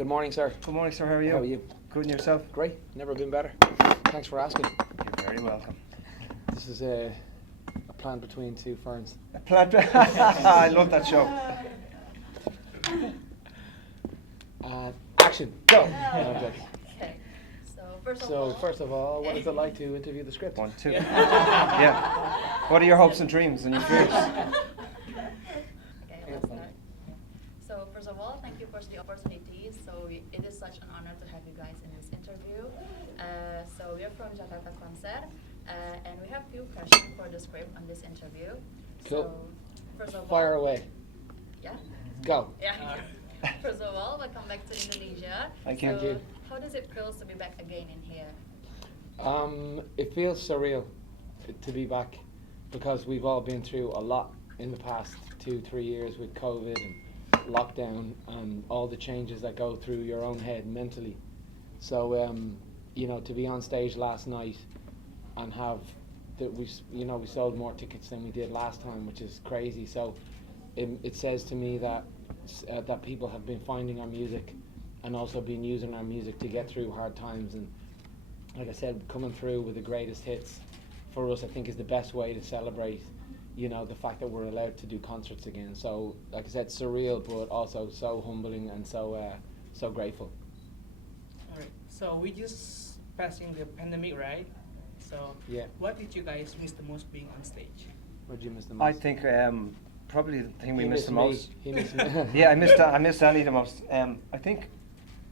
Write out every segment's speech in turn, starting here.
Good morning, sir. Good morning, sir. How are you? How are you? Good, and yourself? Great. Never been better. Thanks for asking. You're very welcome. This is a plant between two ferns. A plant. I love that show. Action. Go. Okay. So First of all, what is it like to interview the script? 1, 2. Yeah. What are your hopes and dreams and your fears? Okay, let's start. So first of all, thank you for the opportunity. So it is such an honor to have you guys in this interview. So we are from Jakarta Konser, and we have few questions for the script on this interview. Cool. So first of all, Fire away. Yeah. Go. Yeah. First of all, welcome back to Indonesia. Thank you. So how does it feel to be back again in here? It feels surreal to be back because we've all been through a lot in the past 2-3 years with COVID and lockdown and all the changes that go through your own head mentally. So, to be on stage last night and have that we sold more tickets than we did last time, which is crazy. So, it says to me that that people have been finding our music and also been using our music to get through hard times. And like I said, coming through with the greatest hits for us, I think, is the best way to celebrate, the fact that we're allowed to do concerts again. So, like I said, surreal, but also so humbling and so grateful. All right. So we just passing the pandemic, right? So Yeah. what did you guys miss the most being on stage? What did you miss the most? I think probably the thing we He missed the me. most. He missed me. Yeah, I missed Annie the most. I think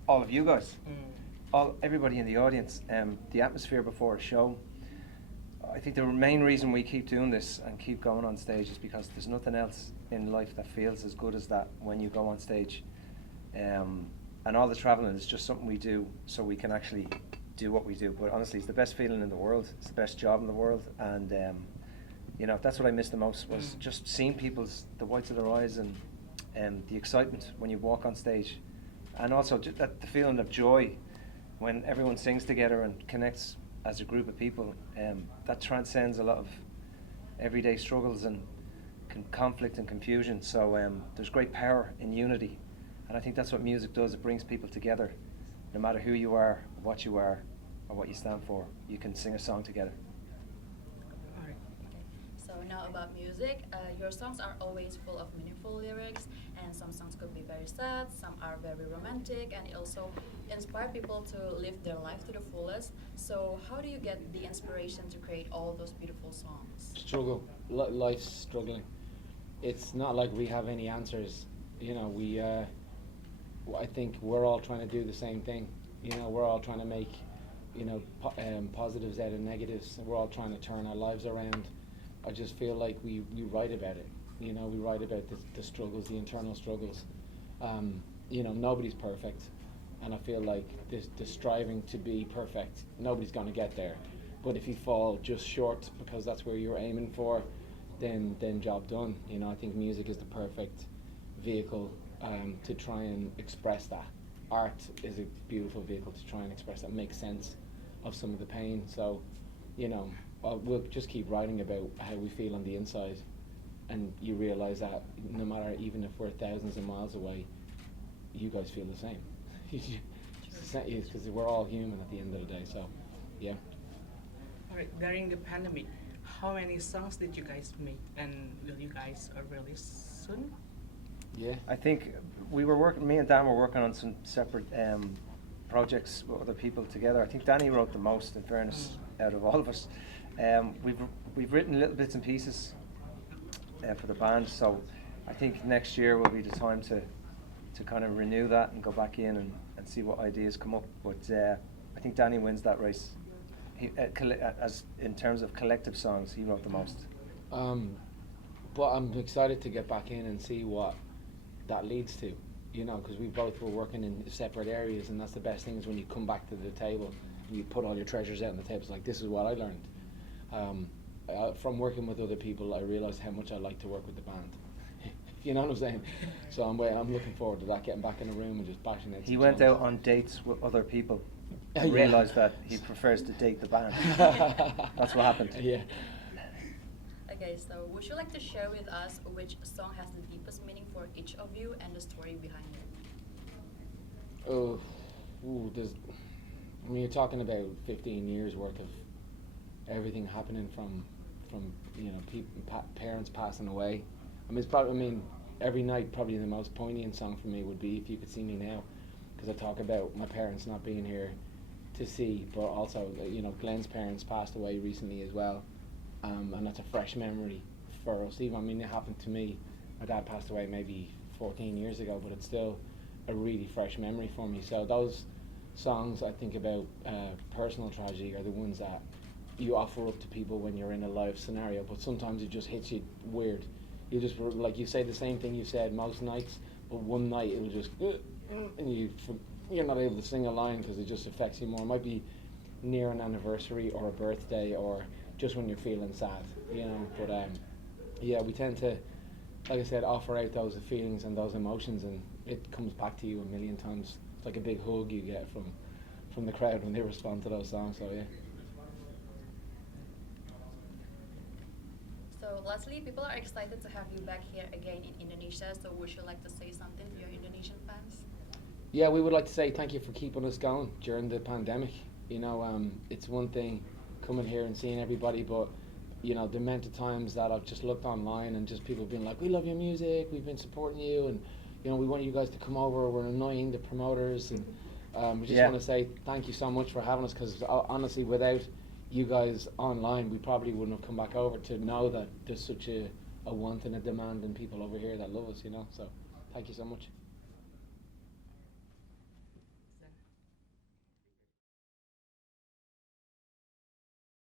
all of you guys, Mm. everybody in the audience, the atmosphere before a show. I think the main reason we keep doing this and keep going on stage is because there's nothing else in life that feels as good as that when you go on stage. And all the traveling is just something we do so we can actually do what we do. But honestly, it's the best feeling in the world. It's the best job in the world. And that's what I missed the most, was just seeing the whites of their eyes and the excitement when you walk on stage. And also the feeling of joy when everyone sings together and connects as a group of people. That transcends a lot of everyday struggles and conflict and confusion. So there's great power in unity. And I think that's what music does. It brings people together. No matter who you are, what you are, or what you stand for, you can sing a song together. All right. Okay. So now about music, your songs are always full of meaningful lyrics, and some songs could be very sad, some are very romantic, and it also inspire people to live their life to the fullest. So how do you get the inspiration to create all those beautiful songs? Struggle. Life's struggling. It's not like we have any answers. I think we're all trying to do the same thing. We're all trying to make, positives out of negatives. We're all trying to turn our lives around. I just feel like we write about it. We write about the struggles, the internal struggles. Nobody's perfect. And I feel like the striving to be perfect, nobody's going to get there. But if you fall just short because that's where you're aiming for, then job done. I think music is the perfect vehicle to try and express that. Art is a beautiful vehicle to try and express that, make sense of some of the pain. So, we'll just keep writing about how we feel on the inside, and you realise that no matter, even if we're thousands of miles away, you guys feel the same. Because we're all human at the end of the day. So, yeah. All right. During the pandemic, how many songs did you guys make, and will you guys release soon? Yeah. I think me and Dan were working on some separate projects with other people together. I think Danny wrote the most, in fairness, out of all of us. We've written little bits and pieces for the band, so I think next year will be the time to kind of renew that and go back in and see what ideas come up. But I think Danny wins that race. As in terms of collective songs, he wrote the most. But I'm excited to get back in and see what that leads to, because we both were working in separate areas, and that's the best thing, is when you come back to the table and you put all your treasures out on the table. It's like, this is what I learned. From working with other people, I realised how much I like to work with the band. You know what I'm saying? So I'm looking forward to that, getting back in a room and just bashing it. He went out on dates with other people and Yeah. realised that he prefers to date the band. That's what happened. Yeah. Okay, so would you like to share with us which song has the deepest meaning for each of you and the story behind it? Oh, ooh, there's. I mean, you're talking about 15 years worth of everything happening from parents passing away. I mean, it's probably. I mean, every night probably the most poignant song for me would be "If You Could See Me Now," because I talk about my parents not being here to see, but also Glenn's parents passed away recently as well, and that's a fresh memory for us. Even I mean, it happened to me. My dad passed away maybe 14 years ago, but it's still a really fresh memory for me. So those songs I think about personal tragedy are the ones that you offer up to people when you're in a live scenario, but sometimes it just hits you weird. You just like you say the same thing you said most nights, but one night it'll just and you're not able to sing a line because it just affects you more. It might be near an anniversary or a birthday or just when you're feeling sad, But yeah, we tend to, like I said, offer out those feelings and those emotions, and it comes back to you a million times. It's like a big hug you get from the crowd when they respond to those songs. So yeah. So lastly, people are excited to have you back here again in Indonesia. So would you like to say something to your Indonesian fans? Yeah, we would like to say thank you for keeping us going during the pandemic. It's one thing coming here and seeing everybody, but the amount of times that I've just looked online and just people being like, "We love your music, we've been supporting you, and we want you guys to come over. We're annoying the promoters," and we just Yeah. want to say thank you so much for having us. Because honestly, without you guys online, we probably wouldn't have come back over to know that there's such a want and a demand in people over here that love us. So thank you so much.